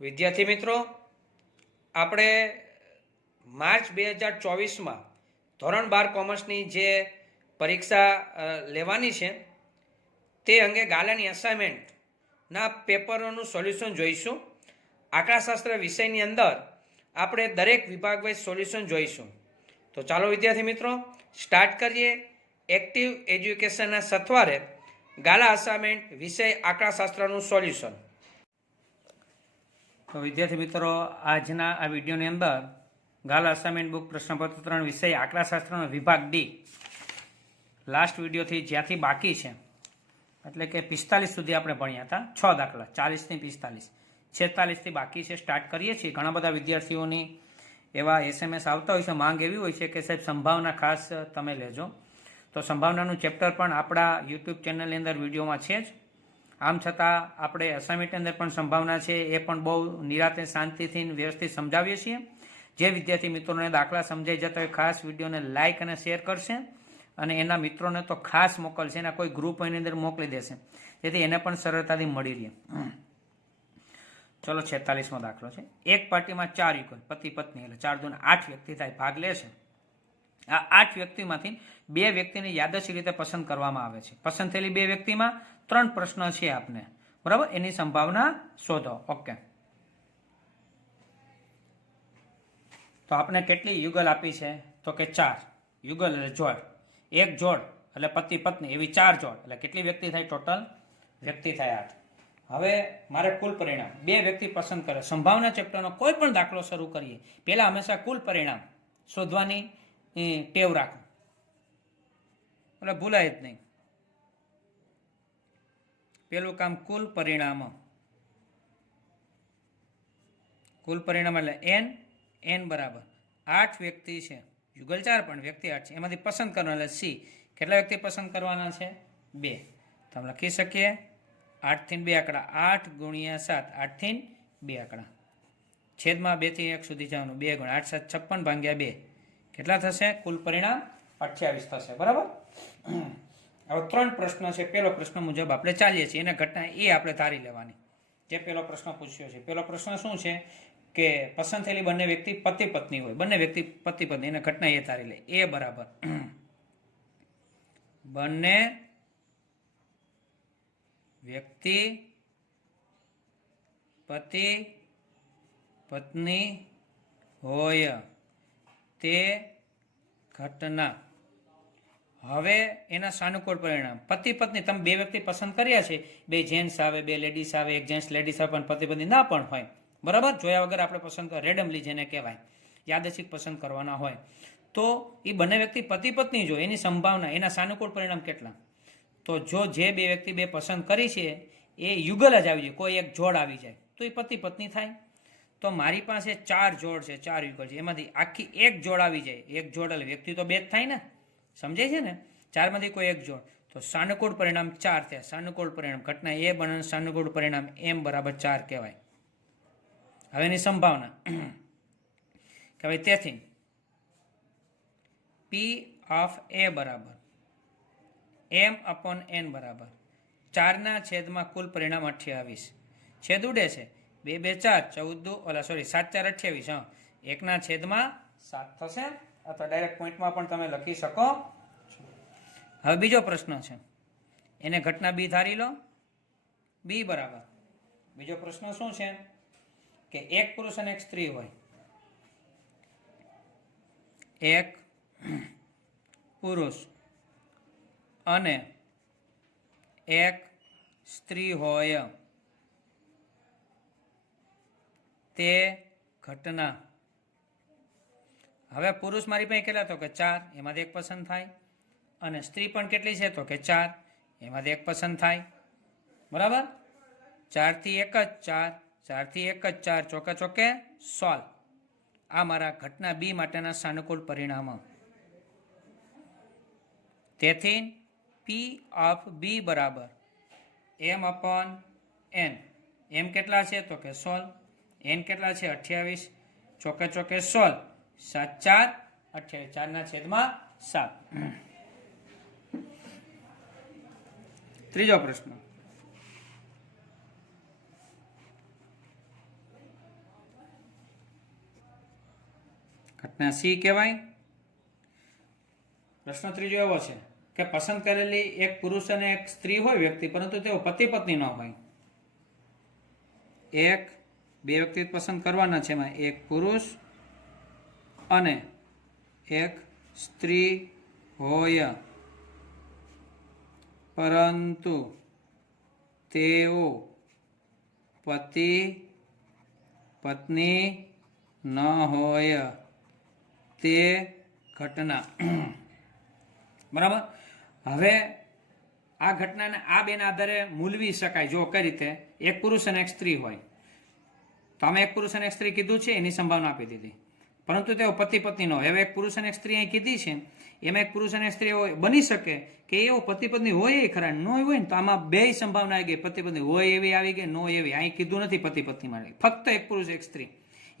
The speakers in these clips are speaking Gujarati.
વિદ્યાર્થી મિત્રો, આપણે માર્ચ 2024માં ધોરણ 12 કોમર્સની જે પરીક્ષા લેવાની છે તે અંગે ગાલાની અસાઇનમેન્ટના પેપરોનું સોલ્યુશન જોઈશું. આંકડાશાસ્ત્ર વિષયની અંદર આપણે દરેક વિભાગ વાઇઝ સોલ્યુશન જોઈશું. તો ચાલો વિદ્યાર્થી મિત્રો સ્ટાર્ટ કરીએ. એક્ટિવ એજ્યુકેશનના સથવારે ગાલા અસાઇનમેન્ટ વિષય આંકડાશાસ્ત્રનું સોલ્યુશન. તો વિદ્યાર્થી મિત્રો, આજના આ વિડીયોની અંદર ગાલા અસાઇનમેન્ટ બુક પ્રશ્નપત્ર 3 વિષય આંકડાશાસ્ત્રનો વિભાગ ડી લાસ્ટ વિડીયોથી જ્યાંથી બાકી છે એટલે કે 45 સુધી આપણે ભણ્યા હતા. 6 દાખલા 40 થી 45, 46 થી બાકી છે. સ્ટાર્ટ કરીએ છીએ. ઘણા બધા વિદ્યાર્થીઓની એવા SMS આવતા હોય છે, માંગ એવી હોય છે કે સાહેબ સંભાવના ખાસ તમે લેજો. તો સંભાવનાનું ચેપ્ટર પણ આપણા યુટ્યુબ ચેનલની અંદર વિડીયોમાં છે જ. આમ છતાં આપણે અસાઇનમેન્ટની અંદર પણ સંભાવના છે, એ પણ બહુ નિરાતે શાંતિથી વ્યવસ્થિત સમજાવીએ છીએ. જે વિદ્યાર્થી મિત્રોને દાખલા સમજાઈ જતા હોય ખાસ વિડીયોને લાઇક અને શેર કરશે અને એના મિત્રોને તો ખાસ મોકલશે, એના કોઈ ગ્રુપ એની અંદર મોકલી દેશે જેથી એને પણ સરળતાથી મળી રહે. ચલો 46મો દાખલો છે. એક પાર્ટીમાં 4 યુગલ પતિ પત્ની એટલે 4 દૂને 8 વ્યક્તિ થાય, ભાગ લે છે. આ 8 વ્યક્તિમાંથી 2 વ્યક્તિને યાદચ્છિક રીતે પસંદ કરવામાં આવે છે. પસંદ થયેલી 2 વ્યક્તિમાં 3 પ્રશ્ન છે આપને, બરાબર. એની સંભાવના શોધો. ઓકે, તો આપણે કેટલી યુગલ આપી છે? તો કે 4 યુગલ એટલે જોડ. એક જોડ એટલે પતિ પત્ની, એવી 4 જોડ એટલે કેટલી વ્યક્તિ થાય? ટોટલ વ્યક્તિ થાય 8. હવે મારે કુલ પરિણામ 2 વ્યક્તિ પસંદ કરે. સંભાવના ચેપ્ટરનો કોઈ પણ દાખલો શરૂ કરીએ પહેલા હંમેશા કુલ પરિણામ શોધવાની ટેવ રાખો, એટલે ભૂલાય જ નહીં. પેલું કામ કુલ પરિણામ. કુલ પરિણામ એટલે n બરાબર 8 વ્યક્તિ છે, યુગલ 4 પણ વ્યક્તિ 8 છે. એમાંથી પસંદ કરવાના એટલે સી. કેટલા વ્યક્તિ પસંદ કરવાના છે? 2. તો અમે લખી શકીએ 8 થી 2 આંકડા, 8 ગુણ્યા 7, 8 થી 2 આંકડા, છેદમાં 2 થી 1 સુધી જવાનું. 2 ગુણ્યા 8 7 56 ભાગ્યા 2 કેટલા થશે? કુલ પરિણામ 28 થશે, બરાબર. હવે 3 પ્રશ્ન છે. પહેલો પ્રશ્ન મુજબ આપણે ચાલીએ છીએ. એને ઘટના એ આપણે ધારી લેવાની. જે પહેલો પ્રશ્ન પૂછ્યો છે, પહેલો પ્રશ્ન શું છે કે પસંદ થયેલી બંને વ્યક્તિ પતિ પત્ની હોય, બંને વ્યક્તિ પતિ પત્ની, એને ઘટના એ ધારી લે. એ બરાબર બંને વ્યક્તિ પતિ પત્ની હોય તે ઘટના. હવે એના સાનુકૂળ પરિણામ. પતિ પત્ની તમે 2 વ્યક્તિ પસંદ કર્યા છે, 2 જેન્ટ્સ આવે, 2 લેડીઝ આવે, એક જેન્ટ્સ લેડીઝ આવે, પણ પતિ પત્ની ના પણ હોય, બરાબર. જોયા વગર આપણે પસંદ રેડમલી જેને કહેવાય યાદચ્છિક પસંદ કરવાના હોય, તો એ બંને વ્યક્તિ પતિ પત્ની જો એની સંભાવના, એના સાનુકૂળ પરિણામ કેટલા? તો જો જે 2 વ્યક્તિ 2 પસંદ કરી છે એ યુગલ જ આવી જાય, કોઈ એક જોડ આવી જાય તો એ પતિ પત્ની થાય. તો મારી પાસે 4 જોડ છે, 4 યુગલ છે, એમાંથી આખી એક જોડ આવી જાય. એક જોડ એટલે વ્યક્તિ તો 2 જ થાય ને, સમજાય છે ને? 4 માંથી કોઈ એક જોડ, તો સાનુકૂળ પરિણામ 4 થયા. સાનુકૂળ પરિણામ ઘટના એ બને, સાનુકૂળ પરિણામ m બરાબર 4 કહેવાય. હવે એની સંભાવના કહેવાય. તેથી P ઓફ A બરાબર m/n બરાબર 4 છેદમાં કુલ પરિણામ 28. છેદ ઉડે છે, 2 2 4 7 4 28. હા, 1 છેદમાં 7 થશે. અથવા ડાયરેક્ટ પોઈન્ટમાં પણ તમે લખી શકો. હવે બીજો પ્રશ્ન છે, એને ઘટના બી ધારી લો. બી બરાબર બીજો પ્રશ્ન શું છે કે એક પુરુષ અને એક સ્ત્રી હોય. એક પુરુષ અને એક સ્ત્રી હોય તે ઘટના. હવે પુરુષ મારી પાસે કેટલા? તો કે 4, એમાંથી 1 પસંદ થાય. અને સ્ત્રી પણ કેટલી છે? તો કે 4, એમાંથી 1 પસંદ થાય, બરાબર. 4 થી 1 જ 4, 4 થી 1 જ 4, ચોકે ચોકે 16. આ મારા ઘટના બી માટેના સાનુકૂળ પરિણામો. તેથી P ઓફ બી બરાબર m/n. m કેટલા છે? તો કે 16. n કેટલા છે? 28. ચોકે ચોકે 16, 7 4 28, 4 છેદમાં 7. ત્રીજો પ્રશ્ન, ઘટના સી કહેવાય. પ્રશ્ન ત્રીજો એવો છે કે પસંદ કરેલી એક પુરુષ અને એક સ્ત્રી હોય વ્યક્તિ, પરંતુ તેઓ પતિ પત્ની ન હોય. બે વ્યક્તિ પસંદ કરવાના છે, એમાં એક પુરુષ અને એક સ્ત્રી હોય, પરંતુ તેઓ પતિ પત્ની ન હોય. તે ઘટના. બરાબર. હવે આ ઘટનાને આ બેના આધારે મૂલવી શકાય. જો કઈ રીતે, એક પુરુષ અને એક સ્ત્રી હોય તો અમે એક પુરુષ અને એક સ્ત્રી કીધું છે, એની સંભાવના આપી દીધી, પરંતુ તેઓ પતિ પત્ની ન હોય. હવે એક પુરુષ અને એક સ્ત્રી અહીં કીધી છે, એમાં એક પુરુષ અને એક સ્ત્રી હોય, બની શકે કે એવો પતિ પત્ની હોય એ ખરા, ન હોય ને તો આમાં બે સંભાવના આવી ગઈ, પતિ પત્ની હોય એવી આવી ગઈ, નો એવી. અહીં કીધું નથી પતિ પત્ની માટે, ફક્ત એક પુરુષ એક સ્ત્રી.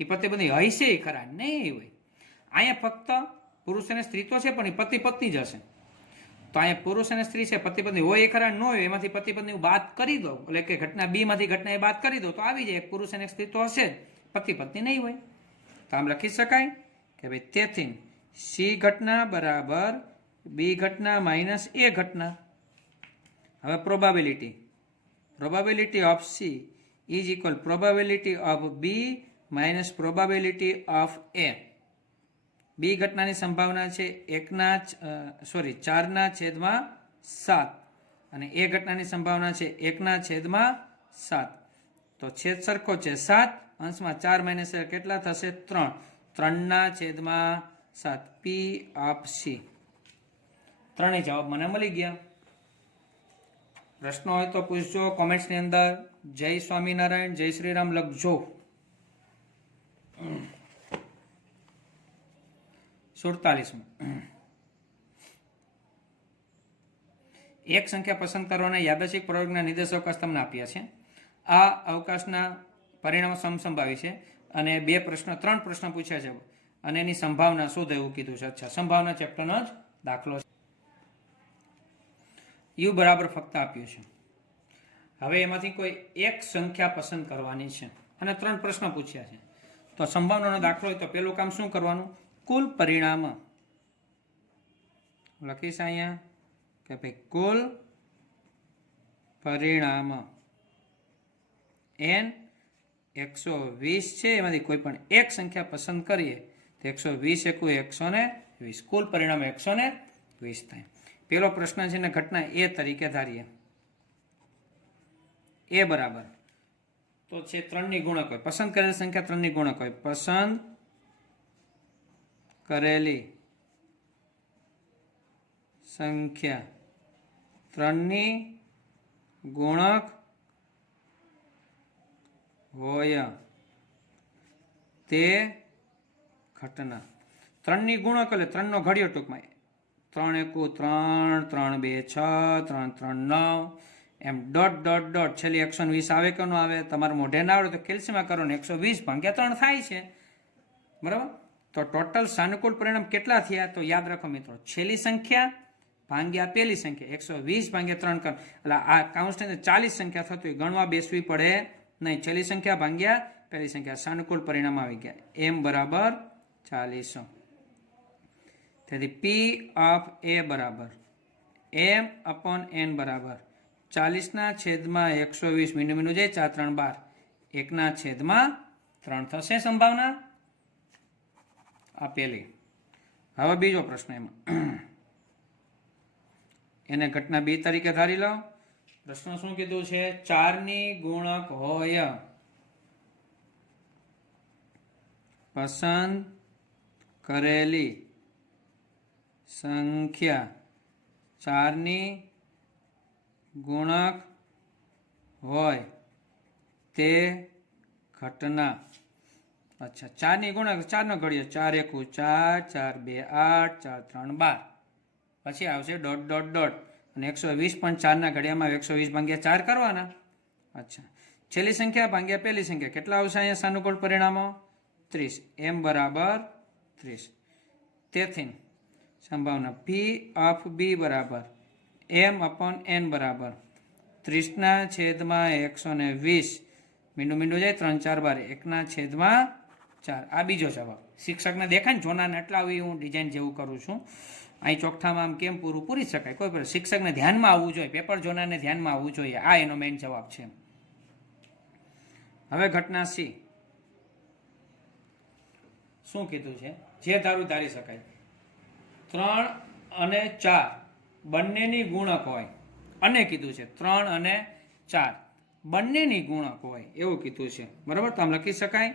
એ પતિ પત્ની હશે એ ખરા, નહીં હોય. અહીંયા ફક્ત પુરુષ અને સ્ત્રી તો છે, પણ એ પતિ પત્ની જ હશે. તો અહીંયા પુરુષ અને સ્ત્રી છે, પતિ પત્ની હોય એ ખરા, ન હોય, એમાંથી પતિ પત્ની બાદ કરી દો, એટલે કે ઘટના બી માંથી ઘટના એ બાદ કરી દો તો આવી જાય, એક પુરુષ અને એક સ્ત્રી તો હશે જ, પતિ પત્ની નહીં હોય. તો આમ લખી શકાય કે ભાઈ તેથી સી ઘટના બરાબર બી ઘટના માઇનસ એ ઘટના. હવે probability of C is equal probability of B minus probability of A. B ઘટનાની સંભાવના છે 4/7 અને એ ઘટનાની સંભાવના છે 1/7. તો છેદ સરખો છે 7, અંશમાં 4 - કેટલા થશે 3, 3/7. પી ઓફ સી. ત્રણેય જવાબ મને મળી ગયા. પ્રશ્નો હોય તો પૂછજો કોમેન્ટ્સની અંદર. જય સ્વામિનારાયણ, જય શ્રી રામ લખજો. 47. એક સંખ્યા પસંદ કરવાના યાદચ્છિક પ્રયોગના નિર્દેશોકાશ તમને આપ્યા છે. આ અવકાશના પરિણામો સમસંભાવી છે અને 3 પ્રશ્ન પૂછ્યા છે અને એની સંભાવના શોધો એવું કીધું છે. અચ્છા, સંભાવના ચેપ્ટરનો જ દાખલો છે. યુ બરાબર ફક્ત આપ્યું છે. હવે એમાંથી કોઈ એક સંખ્યા પસંદ કરવાની છે અને 3 પ્રશ્ન પૂછ્યા છે. તો સંભાવનાનો દાખલો હોય તો પેલું કામ શું કરવાનું, કુલ પરિણામ લખીશ અહીંયા કે ભાઈ કુલ પરિણામ n 120 છે, એમાંથી કોઈ પણ એક સંખ્યા પસંદ કરીએ તો 120 × 120, કુલ પરિણામ 120 થાય. પેલો પ્રશ્ન છે ને ઘટના એ તરીકે ધારીએ. એ બરાબર તો છે 3 ની ગુણક હોય, પસંદ કરેલી સંખ્યા 3 ની ગુણક હોય, પસંદ કરેલી સંખ્યા 3 ની ગુણક હોય તે ઘટના. 3 ની ગુણક એટલે 3 નો ઘડિયો ટૂંકમાં, 3 × 1 3, 3 × 2 6, 3 × 3 9, એમ ડોટ છેલ્લી 120 આવે કે ન આવે, તમારે મોઢે ના આવડે તો કેલ્સીમાં કરો ને 120/3 થાય છે. બરાબર. તો ટોટલ સાનુકૂળ પરિણામ કેટલા થયા તો યાદ રાખો મિત્રો, છેલ્લી સંખ્યા ભાગ્યા પેલી સંખ્યા, 120/3 કરો એટલે આ કાઉન્સની 40 સંખ્યા થતી હોય, ગણવા બેસવી પડે નહીં. છેલ્લી સંખ્યા ભાગ્યા પેલી સંખ્યા, સાનુકૂળ પરિણામ આવી ગયા. m બરાબર 40. તેથી પી ઓફ એ બરાબર m/n બરાબર 40/120 મીંડું જાય 4 3 12, 1/3 થશે સંભાવના આપેલી. હવે બીજો પ્રશ્ન, એમાં એને ઘટના બી તરીકે ધારી લો. પ્રશ્ન શું કીધું છે, 4 ની ગુણક હોય, પસંદ કરેલી સંખ્યા 4 ની ગુણક હોય તે ઘટના. અચ્છા, 4 ની ગુણક, 4 નો ઘડિયો, 4 × 1 4, 4 2 8, 4 3 12, પછી આવશે ડોટ અને 120 પણ 4 ના ઘડિયામાં 120/4 કરવાના. અચ્છા, છેલ્લી સંખ્યા ભાગ્યા પહેલી સંખ્યા કેટલા આવશે અહીંયા સાનુકૂળ પરિણામો 30, m બરાબર 30. તેથી સંભાવના પી ઓફ બી બરાબર m/n બરાબર 30/120, મીંડું જાય 3 4 12, 1/3 4 આ બીજો જવાબ. શિક્ષકને દેખાય ને જોનાને એટલા આવી હું ડિઝાઇન જેવું કરું છું. અહીં ચોકઠામાં આમ કેમ પૂરી શકાય કોઈ પણ શિક્ષકને ધ્યાનમાં આવવું જોઈએ, પેપર જોનારને ધ્યાનમાં આવવું જોઈએ. આ એનો મેઇન જવાબ છે. હવે ઘટના સી શું કીધું છે? જે ધારું ધારી શકાય 3 અને 4 બંનેની ગુણક હોય અને કીધું છે 3 અને 4 બંનેની ગુણક હોય એવું કીધું છે. બરાબર, તો આમ લખી શકાય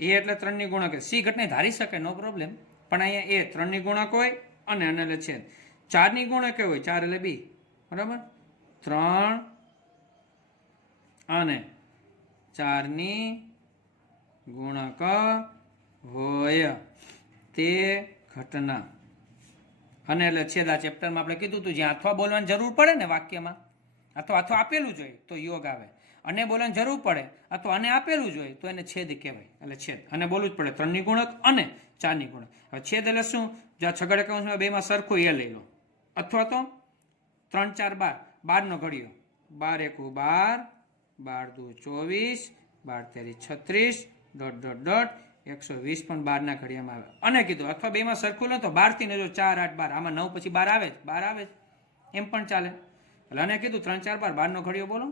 એ એટલે 3ની ગુણક. સી ઘટના ધારી શકાય, નો પ્રોબ્લેમ. પણ અહીંયા એ 3ની ગુણક હોય અને એટલે છેદ 4ની ગુણક હોય, 4 એટલે બી. બરાબર, 3 અને 4ની ગુણક હોય તે ઘટના. અને એટલે છેદ આ ચેપ્ટરમાં આપણે કીધું હતું જ્યાં અથવા બોલવાની જરૂર પડે ને વાક્યમાં, અથવા આપેલું જોઈએ તો યોગ આવે, અને બોલવાની જરૂર પડે અથવા અને આપેલું જોઈએ તો એને છેદ કહેવાય. એટલે છેદ અને બોલવું જ પડે 3ની ગુણક અને 4ની ગુણક. હવે છેદ એટલે શું? જો છગડે કૌંસમાં બેમાં સરખું એ લઈ લો, અથવા તો 3 4 12 12નો ઘડિયો 12 1 12 12 2 24 12 3 36 ... 120 પણ 12ના ઘડિયામાં આવે. અને કીધું અથવા બેમાં સરખું લો તો 12 થી ને જો 4 8 12 આમાં 9 પછી 12 આવે જ, 12 આવે જ, એમ પણ ચાલે. એટલે અને કીધું 3 4 12 12નો ઘડિયો બોલો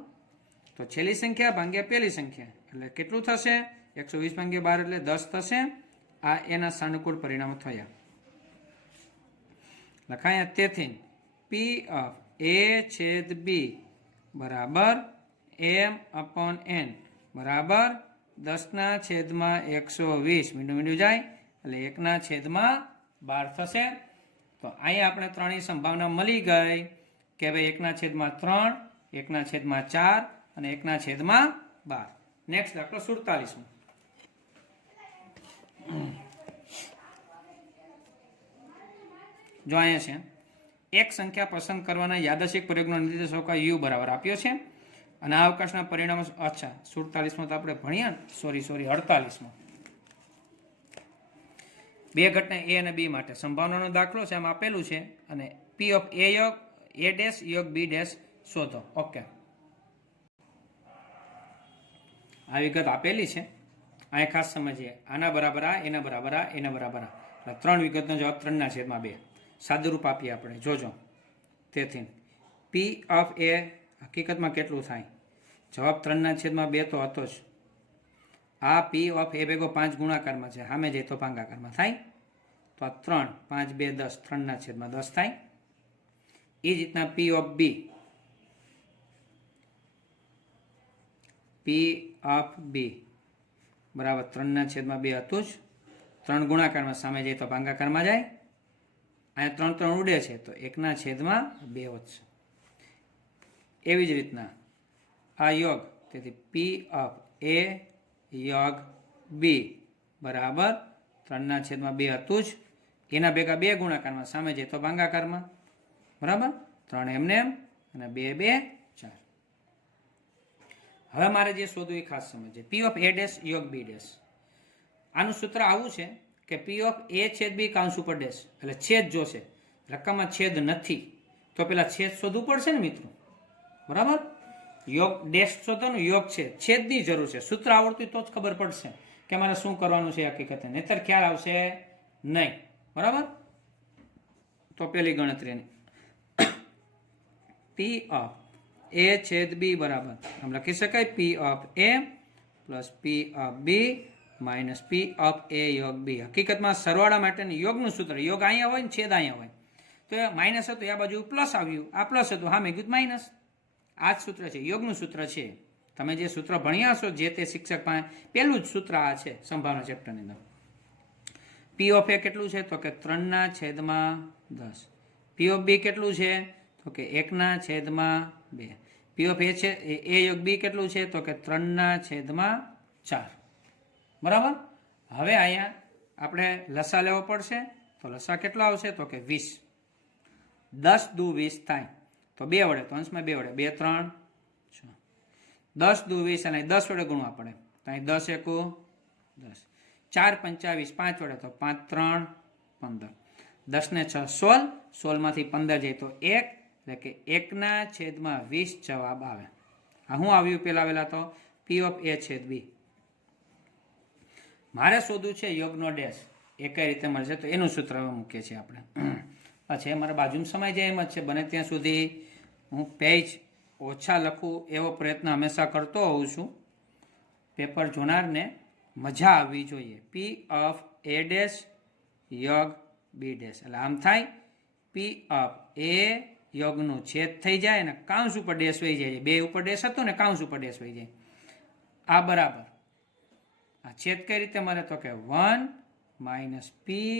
તો છેલ્લી સંખ્યા ભાગ્યા પહેલી સંખ્યા એટલે કેટલું થશે? 120 ભાગ્યા 12 એટલે 10 થશે. આ એના સાનુકૂળ પરિણામો થયા. લખાયા તેથી P of A છેદ B બરાબર m/n બરાબર 10 છેદમાં 120 મીંડું જાય એટલે 1/12 થશે. તો અહીંયા આપણે 3ની સંભાવના મળી ગઈ કે ભાઈ 1/3 1/4 અને 1/12. નેક્સ્ટ દાખલો 47. જો અહીંયા છે એક સંખ્યા પસંદ કરવાના યાદચ્છિક પ્રયોગનો નિર્દેશક u બરાબર આપ્યો છે અને આ અવકાશના પરિણામો. અચ્છા, 47માં તો આપણે ભણ્યા ને, સોરી 48માં. બે ઘટના a અને b માટે સંભાવનાનો દાખલો છે, આમ આપેલું છે અને p ઓફ a યોગ a ડેશ યોગ b ડેશ શોધો. ઓકે, આ વિગત આપેલી છે. અહીં ખાસ સમજીએ, આના બરાબર આ, એના બરાબર આ, એના બરાબર આ. એટલે 3 વિગતનો જવાબ 3/2. સાદુરૂપ આપીએ આપણે, જોજો. તેથી p ઓફ a હકીકતમાં કેટલું થાય? જવાબ 3/2 તો હતો જ. આ p ઓફ a ભેગો 5 ગુણાકારમાં છે, સામે જાય તો ભાગાકારમાં થાય. તો આ 3 5 2 10 3/10 થાય. એ જ રીતના p of b, p of b બરાબર 3/2 હતું જ. 3 ગુણાકારમાં સામે જાય તો ભાગાકારમાં જાય. અહીંયા 3 ઉડે છે તો 1/2 વધશે. એવી જ રીતના આ યોગ, તેથી p ઓફ a યોગ b બરાબર 3/2 હતું જ. એના ભેગા 2 ગુણાકારમાં સામે જાય તો ભાગાકારમાં. બરાબર, 3 એમને એમ અને 2 2 4. હવે મારે જે શોધવું એ ખાસ સમજે. p ઓફ a ડેશ યોગ b ડેશ, આનું સૂત્ર આવું છે કે p ઓફ a છેદ b કાઉન્સ ઉપર ડેશ, એટલે છેદ જોશે. રકમમાં છેદ નથી તો પેલા છેદ શોધવું પડશે ને મિત્રો. બરાબર, યોગ ડેશ શોધવાનું, યોગ છે, છેદની જરૂર છે. સૂત્ર આવડતું તો જ ખબર પડશે કે મારે શું કરવાનું છે હકીકતે, નહીતર ખ્યાલ આવશે નહીં. બરાબર, તો પેલી ગણતરીની p ઓફ a છેદ b બરાબર આમ લખી શકાય p of a plus p of b minus p of a યોગ b. હકીકતમાં સરવાળા માટેનું યોગનું સૂત્ર, યોગ અહીંયા હોય ને છેદ અહીંયા હોય. તો માઇનસ હતું, આ બાજુ પ્લસ આવ્યું, આ પ્લસ હતું, હા મેં કીધું માઇનસ. આ જ સૂત્ર છે, યોગનું સૂત્ર છે. તમે જે સૂત્ર ભણ્યા હશો જે તે શિક્ષક પાસે, પેલું જ સૂત્ર આ છે સંભાવના ચેપ્ટરની અંદર. p ઓફ a કેટલું છે તો કે 3/10. p ઓફ b કેટલું છે તો કે 1/2. p ઓફ a છે a યોગ b કેટલું છે તો કે 3/4. બરાબર, હવે અહીંયા આપણે લસા લેવો પડશે. તો લસા કેટલો આવશે તો કે 20. 10 દુ 20 થાય તો 2 વડે, તો અંશમાં 2 વડે 2 3 6. 10 દુ 20 અને 10 વડે ગુણવા પડે તો અહીં 10 એકુ 10. 4 25 5 વડે તો 5 3 15. 10 ને 6 16. 16માંથી 15 જાય તો 1, એટલે કે 1/20 જવાબ આવે. આ શું આવ્યું પેલા તો p ઓફ a છેદ b. મારે શોધવું છે યોગનો ડેશ, એ કઈ રીતે મળશે, તો એનું સૂત્ર હવે મૂકીએ છીએ આપણે. અચ્છા, મારા બાજુમાં સમય જાય એમ જ છે. બને ત્યાં સુધી હું પેજ ઓછા લખું એવો પ્રયત્ન હંમેશા કરતો હોઉં છું. પેપર જોનારને મજા આવવી જોઈએ. પી ઓફ એ ડેશ યોગ બી ડેશ, એટલે આમ થાય પી ઓફ એ યોગનું છેદ થઈ જાય અને કાઉન્સ ઉપર ડેશ વહી જાય. બે ઉપર ડેશ હતો ને કાઉન્સ ઉપર ડેશ વહી જાય. આ બરાબર. આ છેદ કઈ રીતે મળે, તો કે 1 માઇનસ પી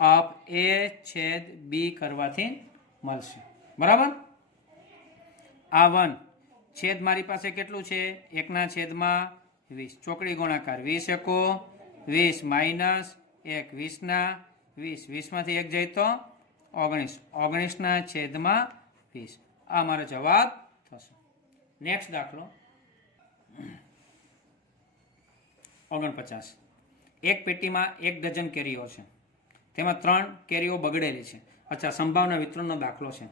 ઓફ એ છેદ બી કરવાથી મળશે. બરાબર. આ 1 છેદ મારી પાસે કેટલું છે, 1/20. ચોકડી ગુણાકાર 20 એકો 20 માઇનસ 1 20/20. 20 માંથી 1 જાય તો 19. 19/20. આ મારો જવાબ થશે. નેક્સ્ટ દાખલો 49. એક પેટીમાં 1 ડઝન કેરીઓ છે, તેમાં 3 કેરીઓ બગડેલી છે. અચ્છા, સંભાવના વિતરણનો દાખલો છે.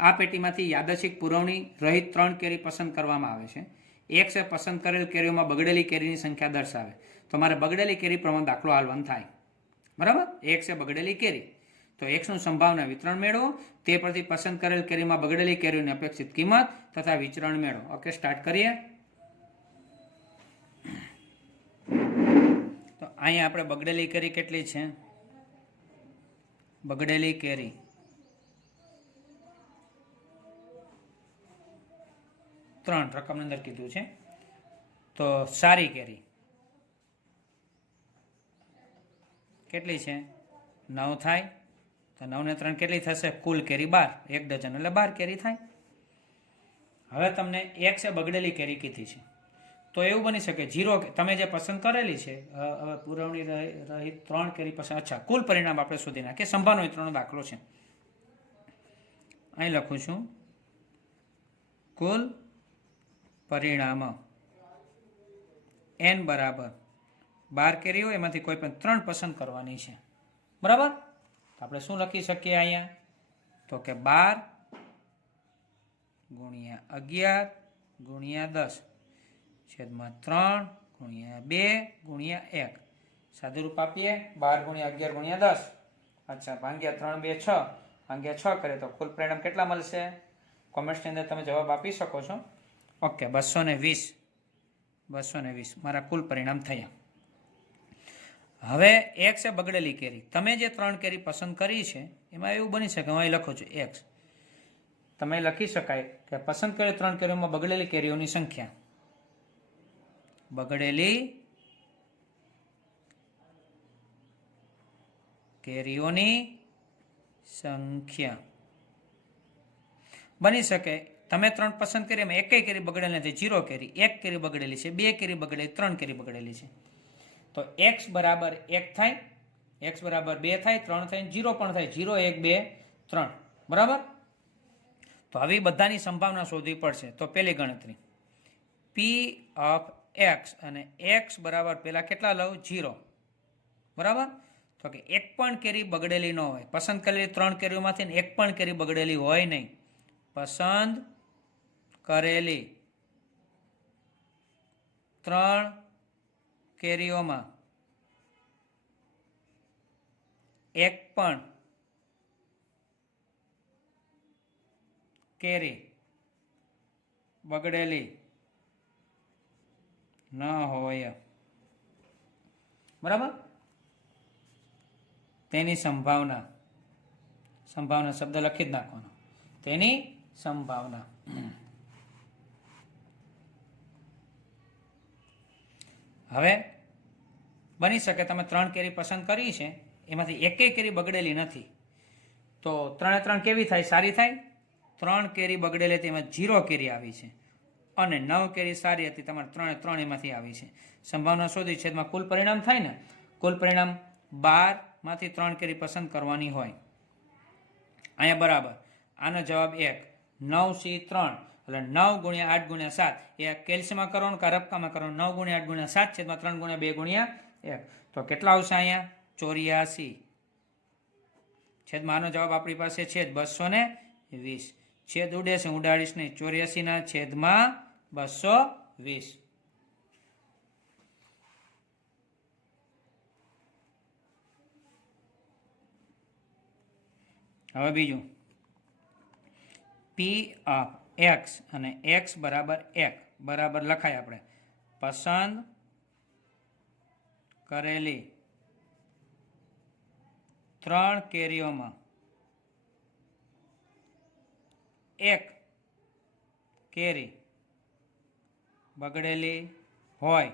આ પેટીમાંથી યાદચ્છિક પુરવણી રહિત 3 કેરી પસંદ કરવામાં આવે છે. X એ પસંદ કરેલ કેરીઓમાં બગડેલી કેરીની સંખ્યા દર્શાવે. તો મારે બગડેલી કેરી પ્રમાણે દાખલો હાલવાનો થાય. બરાબર. X એ બગડેલી કેરી, તો X નું સંભાવના વિતરણ મેળવો. તે પરથી પસંદ કરેલ કેરીમાં બગડેલી કેરીઓની અપેક્ષિત કિંમત તથા વિચરણ મેળવો. ઓકે, સ્ટાર્ટ કરીએ. તો અહીંયા આપણે બગડેલી કેરી કેટલી છે, બગડેલી કેરી 3 રકમની અંદર કીધું છે. તો સારી કેરી કેટલી છે, 9 થાય. તો 9 ને 3 કેટલી થશે, કુલ કેરી 12. 1 ડઝન એટલે 12 કેરી થાય. હવે તમને X એ બગડેલી કેરી કીધી છે, તો એવું બની શકે 0 તમે જે પસંદ કરેલી છે, હવે પુરવણી રહિત 3 કેરી પસંદ. અચ્છા, કુલ પરિણામ આપણે શોધી નાખીએ. સંભાવના વિતરણનો દાખલો છે. અહીં લખું છું કુલ પરિણામ n બરાબર 12 કેરી હોય, એમાંથી કોઈ પણ 3 પસંદ કરવાની છે. બરાબર. તો આપણે શું લખી શકીએ અહીંયા, તો કે 12 ગુણ્યા 11 ગુણ્યા 10 છેદમાં 3 ગુણ્યા 2 ગુણ્યા 1. સાદું રૂપ આપીએ 12 ગુણ્યા 11 ગુણ્યા 10. અચ્છા, ભાગ્યા 3 2 6 ભાગ્યા 6 કરે તો કુલ પરિણામ કેટલા મળશે? કોમેન્ટ્સની અંદર તમે જવાબ આપી શકો છો. ઓકે, 220. 220 મારા કુલ પરિણામ થયા. હવે X એ બગડેલી કેરી, તમે જે 3 કેરી પસંદ કરી છે એમાં એવું બની શકે, હું અહીં લખું છું X. તમે લખી શકાય કે પસંદ કરેલી 3 કેરીઓમાં બગડેલી કેરીઓની સંખ્યા, બગડેલી કેરીઓની સંખ્યા બની શકે. તમે 3 પસંદ કરી, એમાં એકેય કેરી બગડેલી નથી, 0 કેરી. 1 કેરી બગડેલી છે, 2 કેરી બગડેલી, 3 કેરી બગડેલી છે. તો X બરાબર 1 થાય, X બરાબર 2 થાય, 3 થાય, 0 પણ થાય. 0 1 2 3. બરાબર. તો હવે બધાની સંભાવના શોધવી પડશે. તો પહેલી ગણતરી P ઓફ X, અને X બરાબર પહેલા કેટલા લઉં, 0. બરાબર. તો કે એક પણ કેરી બગડેલી ન હોય. પસંદ કરેલી 3 કેરીઓમાંથી એક પણ કેરી બગડેલી હોય નહીં. પસંદ કરેલી 3 કેરીઓમાં એક પણ કેરી બગડેલી ન હોય. બરાબર. તેની સંભાવના, સંભાવના શબ્દ લખી જ નાખવાનો, તેની સંભાવના. હવે બની શકે તમે 3 કેરી પસંદ કરી છે, એમાંથી એકેય કેરી બગડેલી નથી. તો 3 3 કેવી થાય, સારી થાય. 3 કેરી બગડેલી હતી, એમાં 0 કેરી આવી છે, અને 9 કેરી સારી હતી, તમારે 3 3 એમાંથી આવી છે. સંભાવના શોધી, છેદમાં કુલ પરિણામ થાય ને. કુલ પરિણામ 12 માંથી 3 કેરી પસંદ કરવાની હોય. અહીંયા બરાબર. આનો જવાબ 1. 9C3 એટલે 9 ગુણ્યા 8 ગુણ્યા 7. એ કેલ્શિયમમાં કરવાનું કે રફકામાં કરવાનું. 9 ગુણ્યા 8 ગુણ્યા 7 છેદમાં 3 ગુણ્યા 2 ગુણ્યા 1. તો કેટલા આવશે અહીંયા, 84. છેદમાં આનો જવાબ આપણી પાસે છે 220. છેદ ઉડે છે, ઉડાડીશ નહીં. 84 ના છેદમાં 220. હવે બીજું પી ઓફ એક્સ અને એક્સ બરાબર એક બરાબર લખાય આપણે પસંદ કરેલી 3 કેરીઓમાં એક કેરી બગડેલી હોય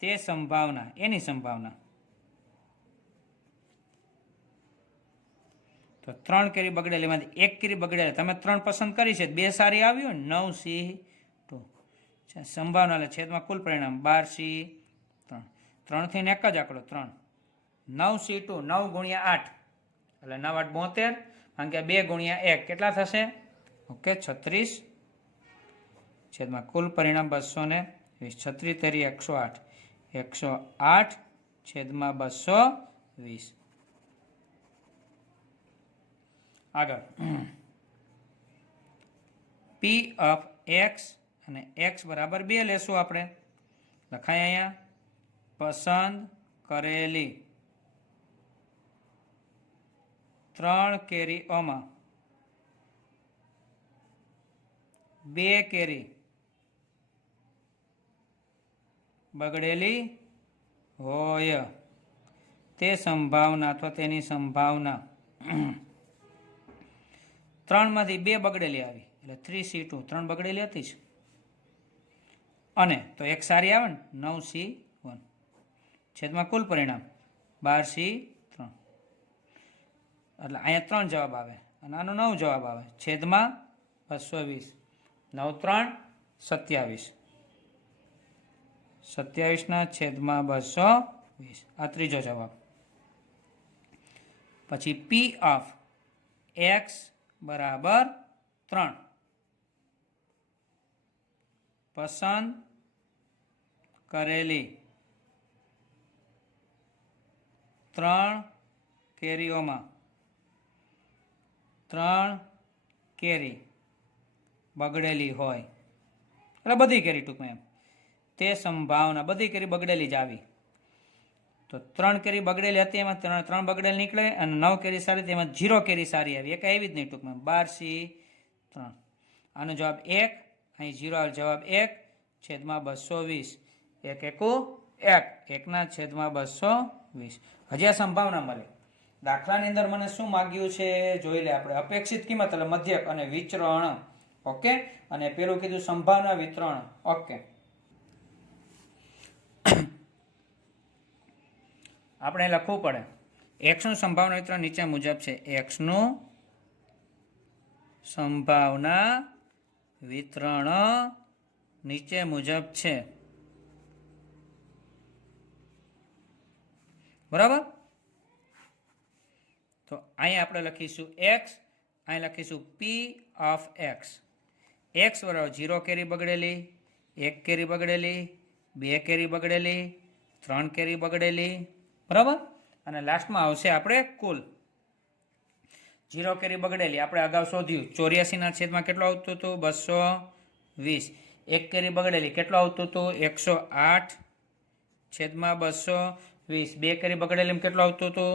તે સંભાવના એની સંભાવના તો 3 કેરી બગડેલીમાંથી એક કેરી બગડેલી તમે 3 પસંદ કરી છે 2 સારી આવી હોય 9C2 સંભાવના એટલે છેદમાં કુલ પરિણામ 12C3 3 થી એક જ આંકડો 3 9C2 9 ગુણ્યા 8 એટલે 9 8 72 કારણ કે 2 ગુણ્યા 1 કેટલા થશે ઓકે 36 છેદમાં કુલ પરિણામ 220 36 તેરી 108 108 છેદમાં 220 આગળ પી ઓફ એક્સ અને એક્સ બરાબર 2 લેશું આપણે લખાય અહીંયા પસંદ કરેલી 3 કેરીઓમાં 2 કેરી બગડેલી હોય તે સંભાવના અથવા તેની સંભાવના 3 માંથી 2 બગડેલી આવી એટલે 3C2 3 બગડેલી હતી જ અને તો એક સારી આવે ને 9C1 છેદમાં કુલ પરિણામ 12C3 એટલે અહીંયા 3 જવાબ આવે અને આનો 9 જવાબ આવે છેદમાં 220 9 3 27 27 છેદમાં 220 આ ત્રીજો જવાબ પછી પી ઓફ એક્સ બરાબર 3 પસંદ કરેલી 3 કેરીઓમાં 3 કેરી બગડેલી હોય એટલે બધી કેરી ટૂંકમાં એમ તે સંભાવના બધી કેરી બગડેલી જ આવી તો 3 કેરી બગડેલી હતી એમાં 3 બગડેલી નીકળે અને 9 કેરી સારી તેમાં 0 કેરી સારી આવી એક આવી જ નહીં ટૂંકમાં 12C3 આનો જવાબ 1 અહીં 0 જવાબ 1 છેદમાં 220 એક એકુ 1 1 છેદમાં 220 હજી આ સંભાવના મળે દાખલાની અંદર મને શું માગ્યું છે જોઈ લે આપણે અપેક્ષિત કિંમત એટલે મધ્યક અને વિચરણ ઓકે અને પેલું કીધું સંભાવના વિતરણ ઓકે આપણે લખવું પડે એક્સનું સંભાવના વિતરણ નીચે મુજબ છે એક્સનું સંભાવના વિતરણ નીચે મુજબ છે બરાબર તો અહીંયા આપણે લખીશું એક્સ અહીં લખીશું પી ઓફ એક્સ એક્સ બરાબર 0 કેરી બગડેલી 1 કેરી બગડેલી 2 કેરી બગડેલી 3 કેરી બગડેલી બરાબર અને લાસ્ટમાં આવશે આપણે કુલ 0 કેરી બગડેલી આપણે અગાઉ શોધ્યું 84 છેદમાં કેટલો આવતું હતું 220 1 કેરી બગડેલી કેટલો આવતું હતું 108 છેદમાં 220 2 કેરી બગડેલી કેટલો આવતું હતું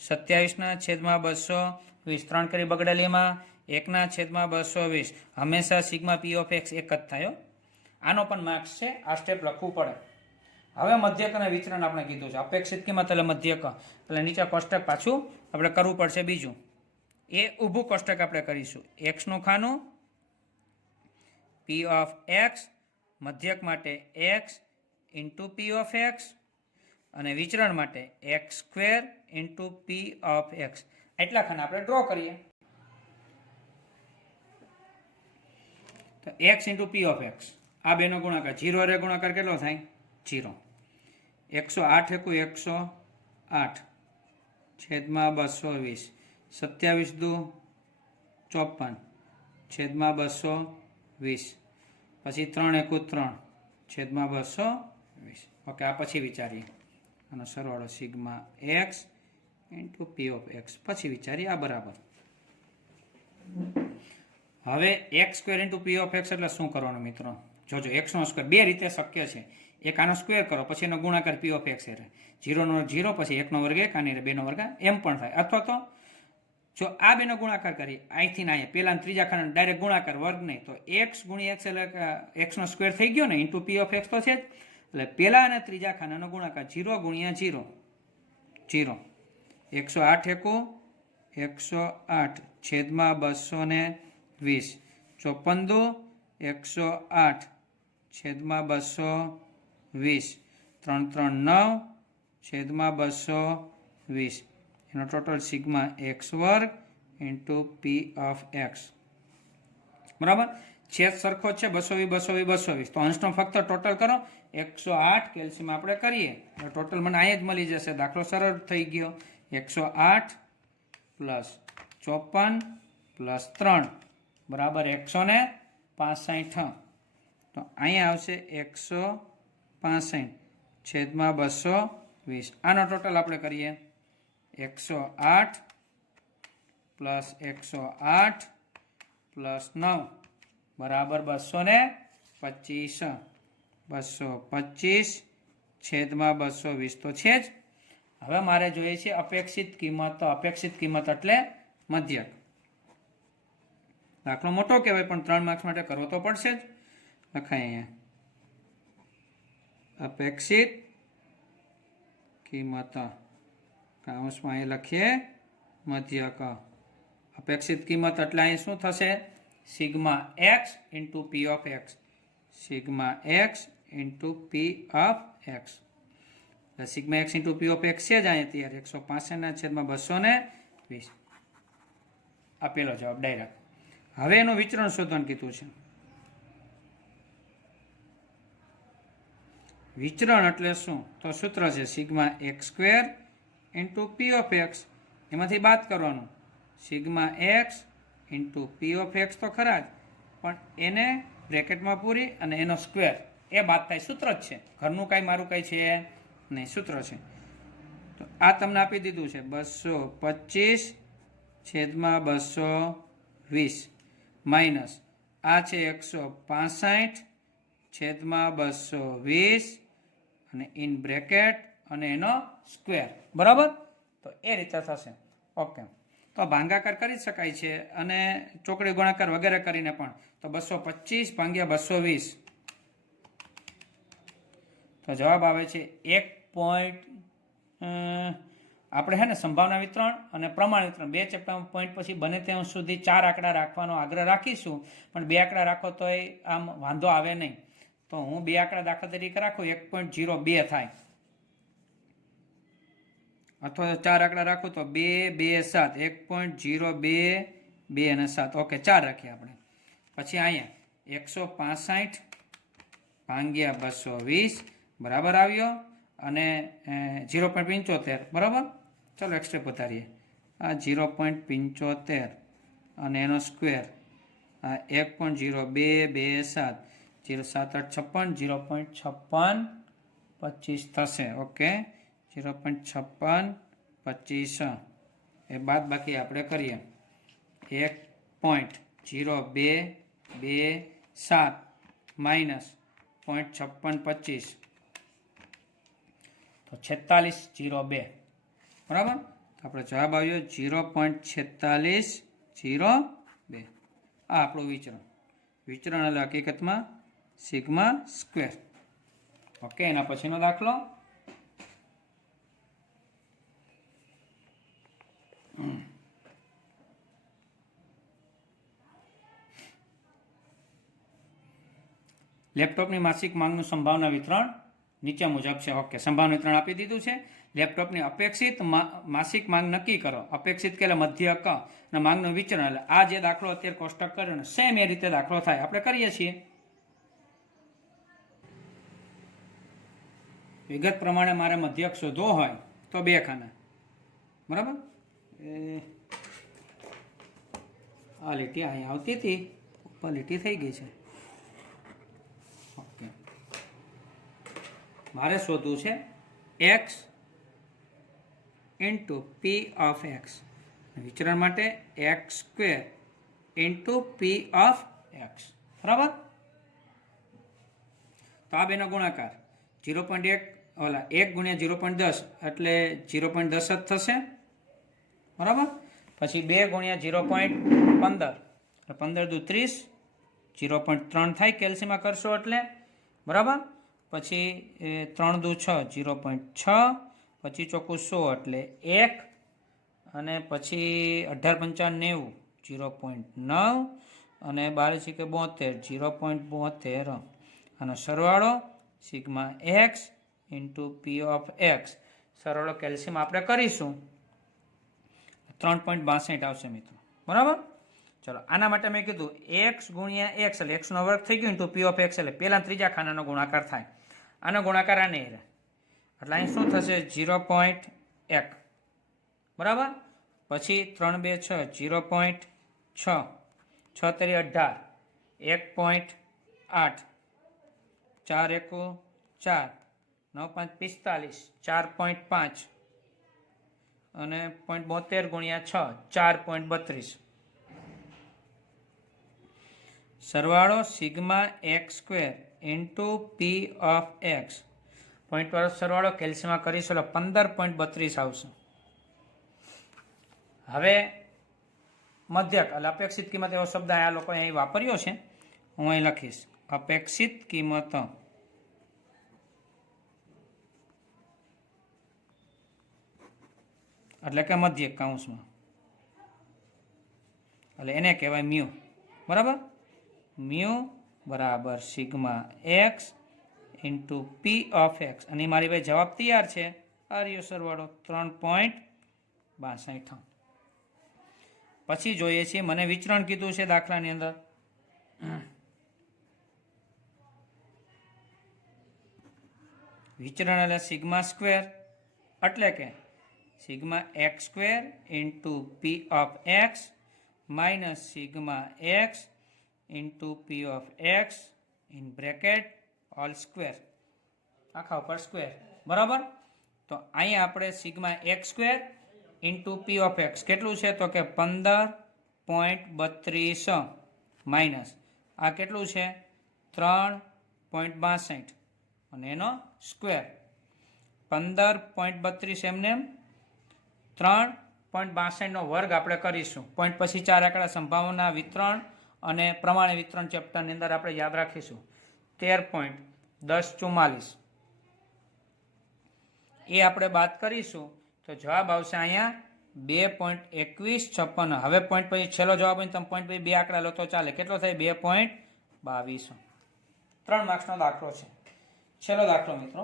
27 છેદમાં 220 3 કેરી બગડેલીમાં 1 છેદમાં 220 હંમેશા સિગ્મા પી ઓફ એક્સ એક જ થાય આનો પણ માર્ક્સ છે આ સ્ટેપ લખવું પડે હવે મધ્યક અને વિચરણ આપણે કીધું છે અપેક્ષિત કિંમત એટલે મધ્યક એટલે નીચે કોષ્ટક પાછું આપણે કરવું પડશે બીજું એ ઊભું કોષ્ટક આપણે કરીશું એક્સનું ખાનું પી ઓફ એક્સ મધ્યક માટે x into P of x અને વિચરણ માટે X square into P of x એટલા ખાના આપણે ડ્રો કરીએ તો x into P of x આ બેનો ગુણાકાર 0 રે ગુણાકાર કેટલો થાય 0 108 એકુ 108 છેદમાં 220 27 દુ 54 છેદમાં 220 પછી 3 એકુ 3 છેદમાં 220 ઓકે આ પછી વિચારીએ આનો સરવાળો sigma x into P of x પછી વિચારીએ આ બરાબર હવે x square into P of x એટલે શું કરવાનું મિત્રો જોજો એક્સનો સ્ક્વેર બે રીતે શક્ય છે એક આનો સ્ક્વેર કરો પછી એનો ગુણાકાર પી ઓફ એક્સ રહે 0 નો 0 પછી 1 નો વર્ગ 1 અને 2 નો વર્ગ એમ પણ થાય અથવા તો જો આ બેનો ગુણાકાર કરીએ અહીંથી ને અહીંયા પેલા ત્રીજા ખાના ડાયરેક્ટ ગુણાકાર વર્ગ નહીં, તો એક્સ ગુણ્યા એક્સ એટલે એક્સનો સ્ક્વેર થઈ ગયો ને, ઇન્ટુ પી ઓફ એક્સ તો છે જ. એટલે પેલા અને ત્રીજા ખાનાનો ગુણાકાર 0 ગુણ્યા 0 0 108 એકુ 108 છેદમાં 220 54 દો 108 છેદમાં 220 3 3 9 છેદમાં 220 એનો ટોટલ સિગ્મા એક્સ વર્ગ ઇન્ટુ પી ઓફ એક્સ. બરાબર, છેદ સરખો છે 220 220 તો અંશનો ફક્ત ટોટલ કરો 108 કેલ્શિયમ આપણે કરીએ ટોટલ મને અહીંયા જ મળી જશે. દાખલો સરળ થઈ ગયો. 108 પ્લસ 54 પ્લસ 3 બરાબર 165. તો અહીંયા આવશે 165 છેદમાં 220. આનો ટોટલ આપણે કરીએ 108 પ્લસ 108 પ્લસ 9 બરાબર 225. 225 છેદમાં 220 તો છે જ. હવે મારે જોઈએ છે અપેક્ષિત કિંમત. તો અપેક્ષિત કિંમત એટલે મધ્યક. દાખલો મોટો કહેવાય પણ 3 માર્ક્સ માટે કરવો તો પડશે જ. લખાય અહીંયા અપેક્ષિત કિંમત કાઉન્સમાં અહીં લખીએ મધ્યક. અપેક્ષિત કિંમત એટલે અહીં શું થશે? Sigma x into P of x. Sigma x into P of x. Sigma x into P of x છે જ અહીંયા તૈયાર 165 છેદમાં 220. આપેલો જવાબ ડાયરેક્ટ. હવે એનું વિચરણ શોધવાનું કીધું છે. વિચરણ એટલે શું? તો સૂત્ર છે sigma x square into P of x. એમાંથી બાદ કરવાનું sigma x into P of x તો ખરા જ, પણ એને બ્રેકેટમાં પૂરી અને એનો સ્ક્વેર એ બાદ થાય. સૂત્ર જ છે, ઘરનું કાંઈ મારું કાંઈ છે નહીં, સૂત્ર છે. તો આ તમને આપી દીધું છે 225 છેદમાં 220 માઇનસ આ છે 165 છેદમાં 220 અને ઇન બ્રેકેટ અને એનો સ્ક્વેર. બરાબર, તો એ રીતે થશે. ઓકે, તો ભાંગાકાર કરી શકાય છે અને ચોકડી ગુણાકાર વગેરે કરીને પણ. તો 225 ભાગ્યા 220 તો જવાબ આવે છે 1. આપણે હે ને સંભાવના વિતરણ અને પ્રમાણ વિતરણ બે ચેપ્ટર પોઈન્ટ પછી બને ત્યાં સુધી 4 આંકડા રાખવાનો આગ્રહ રાખીશું, પણ 2 આંકડા રાખો તો આમ વાંધો આવે નહીં. તો હું 2 આંકડા દાખલા તરીકે રાખું 1.02 થાય, અથવા 4 આંકડા રાખું તો 2 2 7 1.02 2 અને 7. ઓકે, 4 રાખીએ આપણે. પછી અહીંયા 165 ભાગ્યા 220 બરાબર આવ્યો અને 0.75 બરાબર. ચાલો એક સ્ટેપ વધારીએ. આ 0.75 અને એનો સ્ક્વેર આ 1.0227 0 7 8 56 0.56 25 થશે. ઓકે, 0.56 25 એ બાદ બાકી આપણે કરીએ 1.0227 માઇનસ 0.56 25 તો 4602 બરાબર. તો આપણે જવાબ આવ્યો 0.4602. આ આપણું વિચરણ. વિચરણ એટલે હકીકતમાં સિગ્મા સ્ક્વેર. ઓકે, એના પછીનો દાખલો લેપટોપની માસિક માંગનું સંભાવના વિતરણ નીચે મુજબ છે. ઓકે, સંભાવના વિતરણ આપી દીધું છે. લેપટોપની અપેક્ષિત માસિક માંગ નક્કી કરો. અપેક્ષિત કે મધ્યક અને માંગનું વિચરણ. એટલે આ જે દાખલો અત્યારે કોષ્ટક કર્યો ને સેમ એ રીતે દાખલો થાય. આપણે કરીએ છીએ વિગત પ્રમાણે. મારે મધ્યક શોધવો હોય તો 2 ખાના બરાબર. આ લીટી અહીંયા આવતી હતી, ઉપર લીટી થઈ ગઈ છે. ઓકે, મારે શોધવું છે X into P of X. વિચરણ માટે X square into P of X બરાબર. તો આ બેનો ગુણાકાર 0.1 ઓલા 1 ગુણ્યા 0.10 એટલે 0.10 જ થશે બરાબર. પછી 2 ગુણ્યા 0.15, 15 દુ 30, 0.3 થાય કેલ્સીમાં કરશો એટલે, બરાબર. પછી 3 દુ 6, 0.6, પછી ચોખ્ખું 100 એટલે 1, અને પછી 18×5 = 0.9, અને 12×72 0.72, અને સરવાળો sigma x into P of x, સરવાળો કેલ્શિયમ આપણે કરીશું 3.62 આવશે મિત્રો, બરાબર. ચલો, આના માટે મેં કીધું એક્સ ગુણ્યા એક્સ એટલે એક્સનો વર્ગ થઈ ગયો ઇન્ટુ પી ઓફ એક્સ એટલે પહેલા ત્રીજા ખાનાનો ગુણાકાર થાય. આનો ગુણાકાર આને રહે એટલે અહીં શું થશે 0.1, બરાબર. પછી 3 2 6, 0.6, 6 તેરી 18, 1.8, 4 1 4, 9 5 45, 4.5, અને 0.72 ગુણ્યા 6, 4.32, સરવાળો sigma x square into P of x, point વાળો સરવાળો કેલ્શિયમમાં કરીશું એટલે 15.32 આવશે. હવે મધ્યક એટલે અપેક્ષિત કિંમત એવો શબ્દ આ લોકોએ અહીં વાપર્યો છે, હું અહીં લખીશ અપેક્ષિત કિંમત, એટલે કે મધ્યક કૌંસમાં, એટલે એને કહેવાય મ્યુ, બરાબર. મ્યુ બરાબર sigma x into P of x, અને મારી ભાઈ જવાબ તૈયાર છે, આ રહ્યો સરવાળો 3.62. પછી જોઈએ છીએ મને વિચરણ કીધું છે દાખલાની અંદર, વિચરણ એટલે સિગ્મા સ્ક્વેર, એટલે કે sigma x square into P of x minus sigma x into P of x in bracket all square, આખા ઉપર સ્ક્વેર, બરાબર. તો અહીંયા આપણે sigma x square into P of x કેટલું છે તો કે 15.32 માઇનસ આ કેટલું છે 3.62, અને એનો સ્ક્વેર 15.32 એમને 3.62 વર્ગ આપણે કરીશું. પોઈન્ટ પછી 4 આંકડા સંભાવના વિતરણ અને પ્રમાણે વિતરણ ચેપ્ટરની અંદર આપણે યાદ રાખીશું. 13.1044 એ આપણે બાદ કરીશું તો જવાબ આવશે અહીંયા 2.2156. હવે પોઈન્ટ પછી છેલ્લો જવાબ હોય તમે પોઈન્ટ પછી 2 આંકડા લો તો ચાલે, કેટલો થાય 2.22. 3 માર્ક્સનો દાખલો છે. છેલ્લો દાખલો મિત્રો,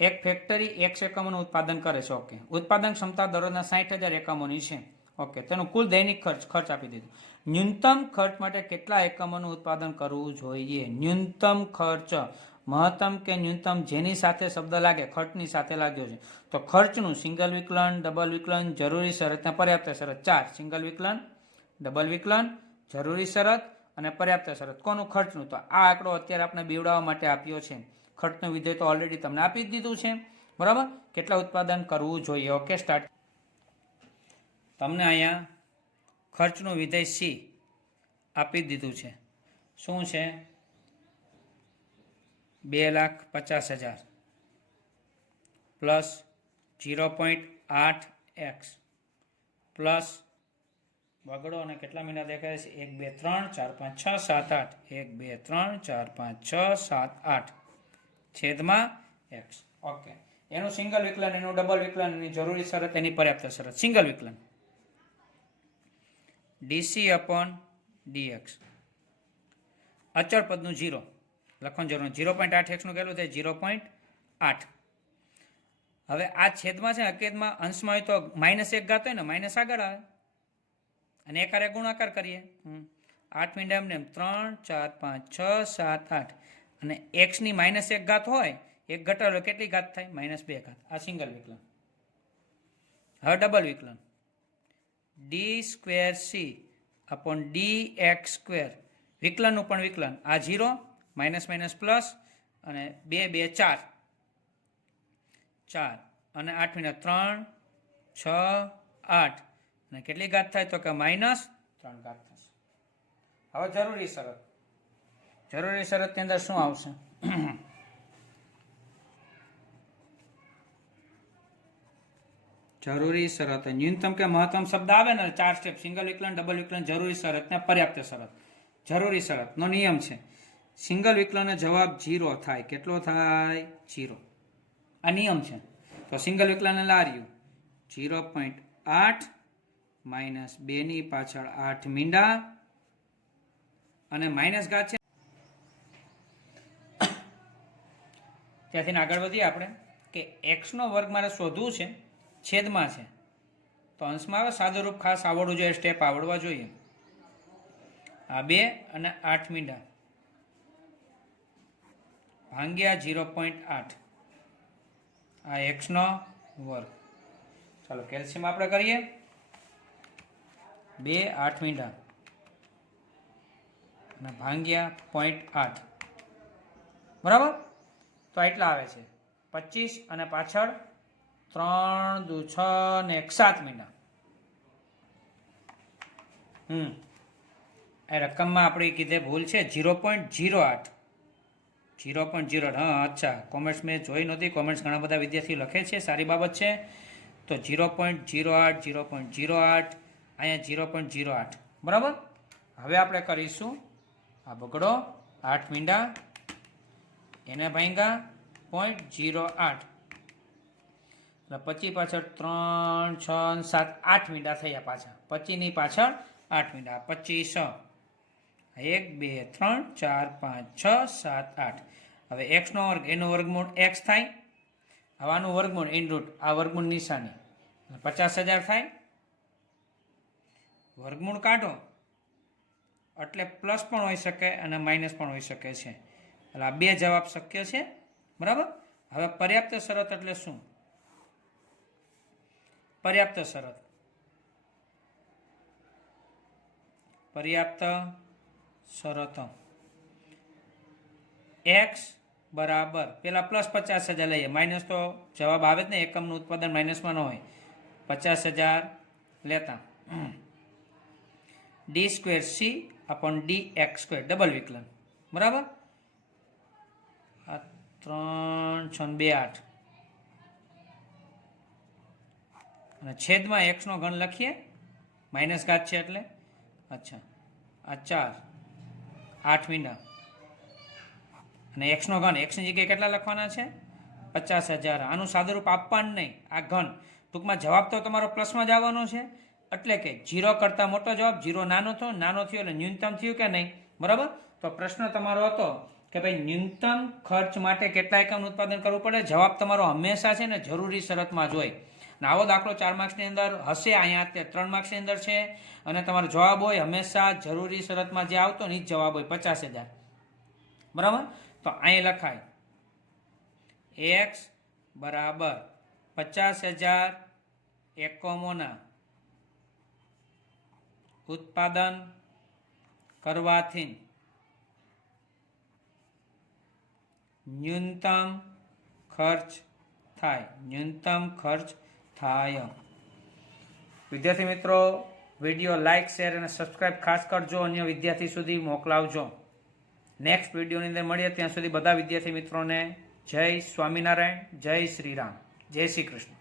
એક ફેક્ટરી X એકમોનું ઉત્પાદન કરે છે. ઓકે, ઉત્પાદન ક્ષમતા દરરોજના 60,000 એકમોની છે. ઓકે, તેનું કુલ દૈનિક ખર્ચ આપી દીધું. ન્યૂનતમ ખર્ચ માટે કેટલા એકમોનું ઉત્પાદન કરવું જોઈએ? ન્યૂનતમ ખર્ચ, મહત્તમ કે ન્યૂનતમ જેની સાથે શબ્દ લાગે ખર્ચની સાથે લાગ્યો છે તો ખર્ચનું સિંગલ વિકલન, ડબલ વિકલન, જરૂરી શરત અને પર્યાપ્ત શરત. 4 સિંગલ વિકલન, ડબલ વિકલન, જરૂરી શરત અને પર્યાપ્ત શરત. કોનું? ખર્ચનું. તો આ આંકડો અત્યારે આપણે બીવડાવવા માટે આપ્યો છે. ખર્ચનું વિધેય તો ઓલરેડી તમને આપી જ દીધું છે, બરાબર. કેટલા ઉત્પાદન કરવું જોઈએ? Okay, start. તમને અહીંયા ખર્ચનું વિધેય સી આપી દીધું છે. શું છે? 2,50,000 પ્લસ 0.8x પ્લસ બગડો અને કેટલા મહિના દેખાય છે 1 2 3 4 5 6 7 8 1 2 3 4 5 6 7 8 છેદમાં x. ઓકે, એનું સિંગલ વિકલન, એનું ડબલ વિકલન, એની જરૂરી શરત, એની પર્યાપ્ત શરત. સિંગલ વિકલન dc upon dx, અચળ પદનું 0 લખવાનું જરૂર. 0.8x નું કેટલું થાય? 0.8. હવે આ છેદમાં છે, અકેદમાં અંશમાં હોય તો -1 ઘાત હોય ને, માઇનસ આગળ આવે અને એકારે ગુણાકાર કરીએ. 8 મીંડા એમને 3 4 5 6 7 8, અને x ની -1 ઘાત હોય, એક ઘટાડો કેટલી ઘાત થાય? -2 ઘાત. આ સિંગલ વિકલન. હવે ડબલ વિકલન d²c upon dx સ્ક્વેર, વિકલનનું પણ વિકલન. આ 0 માઇનસ માઇનસ પ્લસ, અને 2 2 4 4, અને 8 મીંડા 3 6 8, અને કેટલી ઘાત થાય તો કે -3 ઘાત થશે. હવે જરૂરી શરત. જરૂરી શરતની અંદર શું આવશે? જરૂરી શરત ન્યૂનતમ કે મહત્તમ શબ્દ આવે ને 4 સ્ટેપ સિંગલ વિકલન ડબલ વિકલન જરૂરી શરત ને પર્યાપ્ત શરત. જરૂરી શરતનો નિયમ છે સિંગલ વિકલનનો જવાબ 0 થાય. કેટલો થાય? 0. આ નિયમ છે. તો સિંગલ વિકલન લાર્યું 0.8 માઇનસ 2 ની પાછળ 8 મીંડા અને માઇનસ ઘાત છે. ત્યાંથી આગળ વધીએ આપણે કે x નો વર્ગ મારે શોધવું છે, છેદમાં છે તો અંશમાં આવે સાદુરૂપ ખાસ આવડવું જોઈએ, સ્ટેપ આવડવા જોઈએ. આ 2 અને 8 મીંડા ભાંગ્યા 0.8 આ x નો વર્ગ. ચાલો કેલ્શિયમ આપણે કરીએ 2 8 મીંડા અને ભાંગ્યા 0.8 બરાબર. તો એટલા આવે છે 25 અને પાછળ 3 દુ 6 ને 1 7 મીંડા. એ રકમમાં આપણે કીધે ભૂલ છે 0.08. 0.08 હા અચ્છા કોમેન્ટ્સ મેં જોઈ નહોતી. કોમેન્ટ્સ ઘણા બધા વિદ્યાર્થીઓ લખે છે, સારી બાબત છે. તો 0.08 0.08 અહીંયા 0.08 બરાબર. હવે આપણે કરીશું આ બગડો 8 મીંડા એને ભાંગા 0.08 એટલે 25 પાછળ 3 6 7 8 મીંડા થયા પાછા. 25 ની પાછળ 8 મીંડા 25 1 2 3 4 5 6 7 8. હવે x નો વર્ગ એનો વર્ગમૂળ x થાય. હવે આનું વર્ગમૂળ ઇન રૂટ આ વર્ગમૂળ નિશાની 50,000 થાય. વર્ગમૂળ કાઢો એટલે પ્લસ પણ હોઈ શકે અને માઇનસ પણ હોઈ શકે છે. એટલે આ બે જવાબ શક્ય છે બરાબર. હવે પર્યાપ્ત શરત એટલે શું? પર્યાપ્ત શરત x બરાબર પેલા પ્લસ 50,000 લઈએ, માઇનસ તો જવાબ આવે જ ને, એકમનું ઉત્પાદન માઇનસમાં ન હોય. 50,000 લેતા d²c upon dx² ડબલ વિકલન બરાબર. આ 3 6 2 8 અને છેદમાં x નો ઘન લખીએ, માઇનસ ઘાત છે એટલે. અચ્છા આ 4 8 મીંડા અને x નો ઘન, x ની જગ્યાએ કેટલા લખવાના છે? 50,000. આનું સાદુરૂપ આપવાનું નહીં, આ ઘન. ટૂંકમાં જવાબ તો તમારો પ્લસમાં જ આવવાનો છે. એટલે કે 0 કરતાં મોટો જવાબ, 0 નાનો થયો એટલે ન્યૂનતમ થયું કે નહીં બરાબર. તો પ્રશ્ન તમારો હતો કે ભાઈ ન્યૂનતમ ખર્ચ માટે કેટલા એકમનું ઉત્પાદન કરવું પડે. જવાબ તમારો હંમેશા છે ને જરૂરી શરતમાં જ હોય. અને આવો દાખલો 4 માર્ક્સની અંદર હશે, અહીંયા 3 માર્ક્સની અંદર છે. અને તમારો જવાબ હોય હંમેશા જરૂરી શરતમાં જે આવતો ને એ જ જવાબ હોય 50,000 બરાબર. તો અહીં લખાય x બરાબર 50,000 એકમોના ઉત્પાદન કરવાથી ન્યૂનતમ ખર્ચ થાય. ન્યૂનતમ ખર્ચ થાય. વિદ્યાર્થી મિત્રો વિડીયો લાઇક શેર અને સબસ્ક્રાઇબ ખાસ કરજો, અન્ય વિદ્યાર્થી સુધી મોકલાવજો. નેક્સ્ટ વિડીયોની અંદર મળીએ ત્યાં સુધી બધા વિદ્યાર્થી મિત્રોને જય સ્વામિનારાયણ, જય શ્રી રામ, જય શ્રી કૃષ્ણ.